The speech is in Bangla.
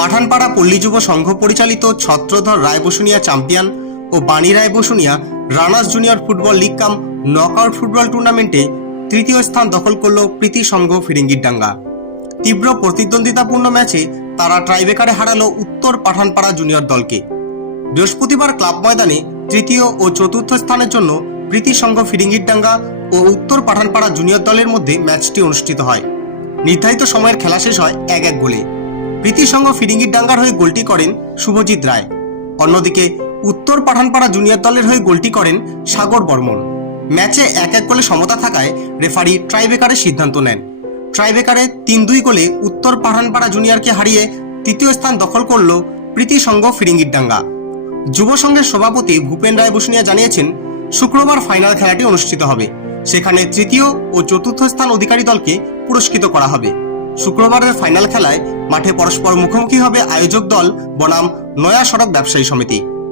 পাঠানপাড়া পল্লী যুব সংঘ পরিচালিত ছত্রধর রায় বসুনিয়া চ্যাম্পিয়ন ও Bani Roy Basunia runners junior football league cum knockout football টুর্নামেন্টে তৃতীয় স্থান দখল করল প্রীতি সংঘ ফিরিঙ্গির ডাঙ্গা তীব্র প্রতিদ্বন্দ্বিতাপূর্ণ ম্যাচে তারা ট্রাইবেকারে হারালো উত্তর পাঠানপাড়া জুনিয়র দলকে। বৃহস্পতিবার ক্লাব ময়দানে তৃতীয় ও চতুর্থ স্থানের জন্য প্রীতি সংঘ ফিরিঙ্গিরডাঙ্গা ও উত্তর পাঠানপাড়া জুনিয়র দলের মধ্যে ম্যাচটি অনুষ্ঠিত হয়। নির্ধারিত সময়ের খেলা শেষ হয় এক এক গোলে। প্রীতি সংঘ ফিরিঙ্গিরডাঙ্গার হয়ে গোলটি করেন শুভজিৎ রায়। অন্যদিকে উত্তর পাঠানপাড়া জুনিয়র দলের হয়ে গোলটি করেন সাগর বর্মন। ম্যাচে এক এক গোলে সমতা থাকায় রেফারি ট্রাইবেকারের সিদ্ধান্ত নেন। ট্রাইবেকারে তিন দুই গোলে উত্তর পাঠানপাড়া জুনিয়রকে হারিয়ে তৃতীয় স্থান দখল করল প্রীতি সংঘ ফিরিঙ্গিরডাঙ্গা যুব সংঘের সভাপতি ভূপেন রায় বসুনিয়া জানিয়েছেন, শুক্রবার ফাইনাল খেলাটি অনুষ্ঠিত হবে। সেখানে তৃতীয় ও চতুর্থ স্থান অধিকারী দলকে পুরস্কৃত করা হবে। শুক্রবারের ফাইনাল খেলায় মাঠে পরস্পর মুখোমুখি হবে আয়োজক দল বনাম নয়া সড়ক ব্যবসায়ী সমিতি।